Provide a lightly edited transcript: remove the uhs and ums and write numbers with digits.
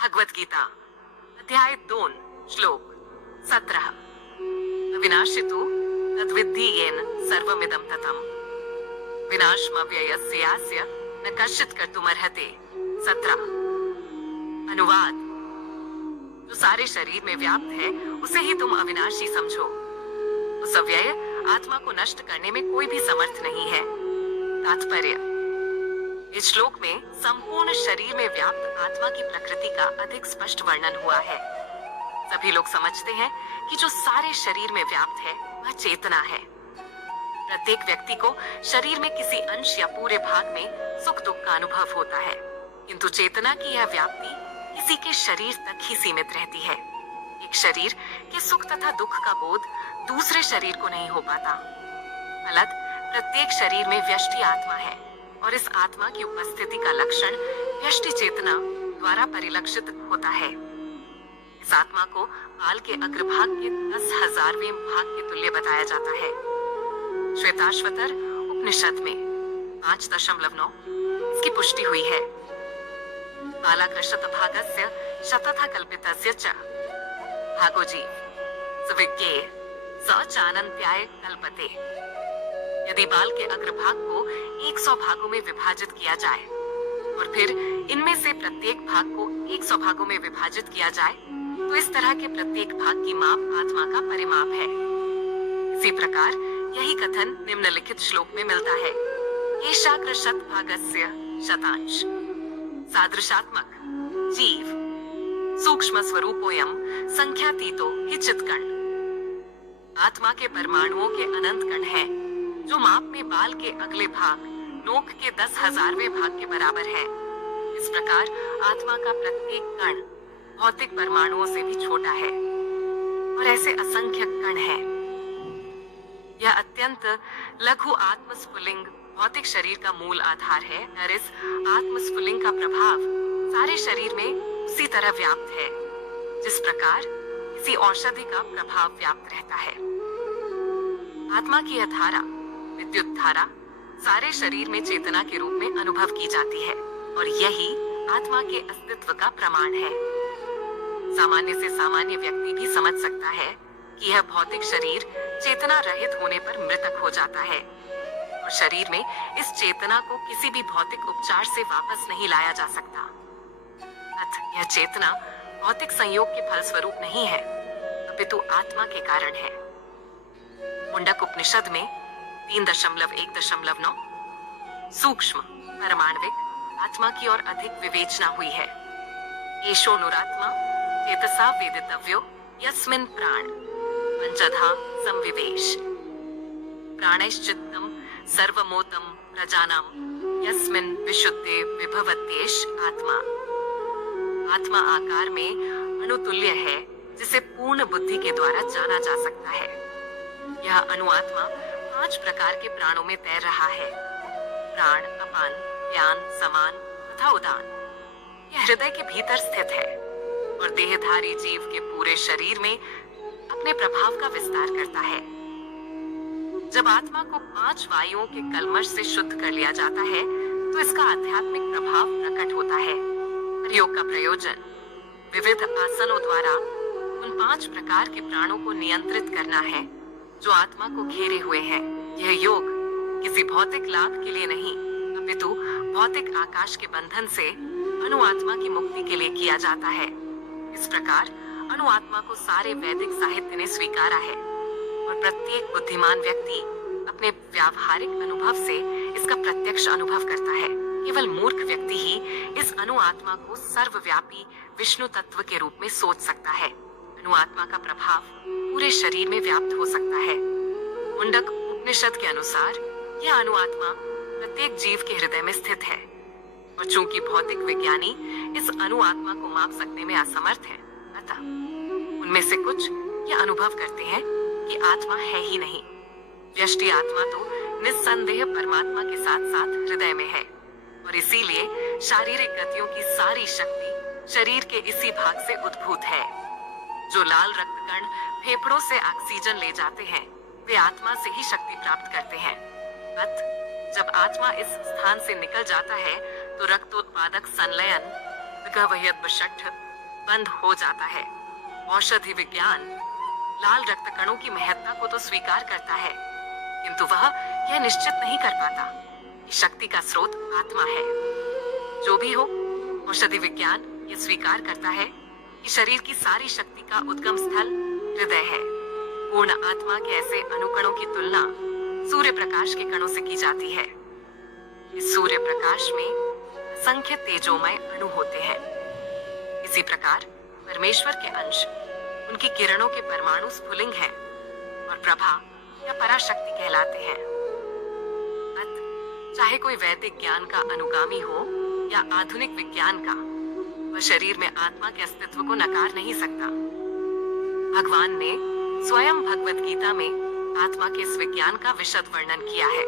भगवत गीता अध्याय 2 श्लोक 17। अविनाशी तु तद्विद्धि येन सर्वमिदं ततम् विनाशमव्ययस्यास्य न कश्चित् कर्तुमर्हति। 17। अनुवाद। जो सारे शरीर में व्याप्त है उसे ही तुम अविनाशी समझो। उस अव्यय आत्मा को नष्ट करने में कोई भी समर्थ नहीं है। तात्पर्य। इस श्लोक में संपूर्ण शरीर में व्याप्त आत्मा की प्रकृति का अधिक स्पष्ट वर्णन हुआ है। सभी लोग समझते हैं कि जो सारे शरीर में व्याप्त है वह चेतना है। प्रत्येक व्यक्ति को शरीर में किसी अंश या पूरे भाग में सुख दुख का अनुभव होता है, किंतु चेतना की यह व्याप्ति किसी के शरीर तक ही सीमित रहती है। एक शरीर के सुख तथा दुख का बोध दूसरे शरीर को नहीं हो पाता। फलत प्रत्येक शरीर में व्यष्टि आत्मा है और इस आत्मा की उपस्थिति का लक्षण व्यष्टि चेतना द्वारा परिलक्षित होता है। इस आत्मा को बाल के अग्रभाग के 10,000वें भाग के तुल्य बताया जाता है। श्वेताश्वतर उपनिषद में 5.9 इसकी पुष्टि हुई है। बालाकृशतभागस्य शतथा कल्पितस्य च भागो जीव सविज्ञेय स चानन्त्याय कल्पते। यदि बाल के अग्रभाग को 100 भागों में विभाजित किया जाए और फिर इनमें से प्रत्येक भाग को 100 भागों में विभाजित किया जाए तो इस तरह के प्रत्येक भाग की माप आत्मा का परिमाप है। इसी प्रकार यही कथन निम्नलिखित श्लोक में मिलता है। एषाग्र शतभागस्य शतांश सादृशात्मक जीव सूक्ष्म स्वरूपोयम संख्यातीतो हि चित्कण। आत्मा के परमाणुओं के अनंत कण हैं, जो माप में बाल के अगले भाग नोक के 10,000वें भाग के बराबर है। इस प्रकार आत्मा का प्रत्येक कण भौतिक परमाणुओं से भी छोटा है और ऐसे असंख्य कण हैं। यह अत्यंत लघु आत्मस्फुलिंग भौतिक शरीर का मूल आधार है और इस आत्मस्फुलिंग का प्रभाव सारे शरीर में उसी तरह व्याप्त है जिस प्रकार किसी औषधि का प्रभाव व्याप्त रहता है। आत्मा की यह धारा विद्युत धारा सारे शरीर में चेतना के रूप में अनुभव की जाती है और यही आत्मा के अस्तित्व का प्रमाण है। सामान्य से सामान्य व्यक्ति भी समझ सकता है कि यह भौतिक शरीर चेतना रहित होने पर मृतक हो जाता है और शरीर में इस चेतना को किसी भी भौतिक उपचार से वापस नहीं लाया जा सकता। अतः यह चेतना भौतिक संयोग के फलस्वरूप नहीं है, अपितु आत्मा के कारण है। मुंडक उपनिषद में 3.1.9 सूक्ष्म परमाणविक आत्मा की ओर अधिक विवेचना हुई है। एषोनुरात्मा चेतसा वेदितव्यो यस्मिन् प्राण पंचधा संविवेश। प्राणैश्चित्तं सर्वमोतं प्रजानां यस्मिन् विशुद्धे विभवत्येष आत्मा। आत्मा आकार में अणुतुल्य है जिसे पूर्ण बुद्धि के द्वारा जाना जा सकता है। यह अणुआत्मा 5 प्रकार के प्राणों में तैर रहा है। प्राण, अपान, व्यान, समान तथा उदान। यह हृदय के भीतर स्थित है और देहधारी जीव के पूरे शरीर में अपने प्रभाव का विस्तार करता है। जब आत्मा को 5 वायुओं के कल्मश से शुद्ध कर लिया जाता है तो इसका आध्यात्मिक प्रभाव प्रकट होता है। योग का प्रयोजन विविध आसनों द्वारा उन 5 प्रकार के प्राणों को नियंत्रित करना है जो आत्मा को घेरे हुए हैं। यह योग किसी भौतिक लाभ के लिए नहीं, अपितु भौतिक आकाश के बंधन से अणुआत्मा की मुक्ति के लिए किया जाता है। इस प्रकार अणुआत्मा को सारे वैदिक साहित्य ने स्वीकारा है और प्रत्येक बुद्धिमान व्यक्ति अपने व्यावहारिक अनुभव से इसका प्रत्यक्ष अनुभव करता है। केवल मूर्ख व्यक्ति ही इस अणुआत्मा को सर्वव्यापी विष्णु तत्व के रूप में सोच सकता है। अणुआत्मा का प्रभाव पूरे शरीर में व्याप्त हो सकता है। मुंडक उपनिषद के अनुसार यह अणुआत्मा प्रत्येक जीव के हृदय में स्थित है और चूंकि भौतिक विज्ञानी इस अणुआत्मा को माप सकने में असमर्थ है, अतः उनमें से कुछ यह अनुभव करते हैं कि आत्मा है ही नहीं। व्यष्टि आत्मा तो निस्संदेह परमात्मा के साथ साथ हृदय में है और इसीलिए शारीरिक गतियों की सारी शक्ति शरीर के इसी भाग से उद्भूत है। जो लाल रक्त कण फेफड़ों से ऑक्सीजन ले जाते हैं वे आत्मा से ही शक्ति प्राप्त करते हैं। अतः जब आत्मा इस स्थान से निकल जाता है तो रक्तोत्पादक संलयन बंद हो जाता है। औषधि विज्ञान लाल रक्त कणों की महत्ता को तो स्वीकार करता है, किंतु वह यह निश्चित नहीं कर पाता कि शक्ति का स्रोत आत्मा है। जो भी हो, औषधि विज्ञान ये स्वीकार करता है कि शरीर की सारी शक्ति का उद्गम स्थल हृदय है। पूर्ण आत्मा के ऐसे अणुकणों की तुलना सूर्य प्रकाश के कणों से की जाती है। इस सूर्य प्रकाश में असंख्य तेजोमय अणु होते हैं। इसी प्रकार परमेश्वर के अंश, उनकी किरणों के परमाणु स्फुलिंग हैं और प्रभा या पराशक्ति कहलाते हैं। अत चाहे कोई वैदिक ज्ञान का अनुगामी हो या आधुनिक विज्ञान का, वह शरीर में आत्मा के अस्तित्व को नकार नहीं सकता। भगवान ने स्वयं भगवत गीता में आत्मा के इस विज्ञान का विशद वर्णन किया है।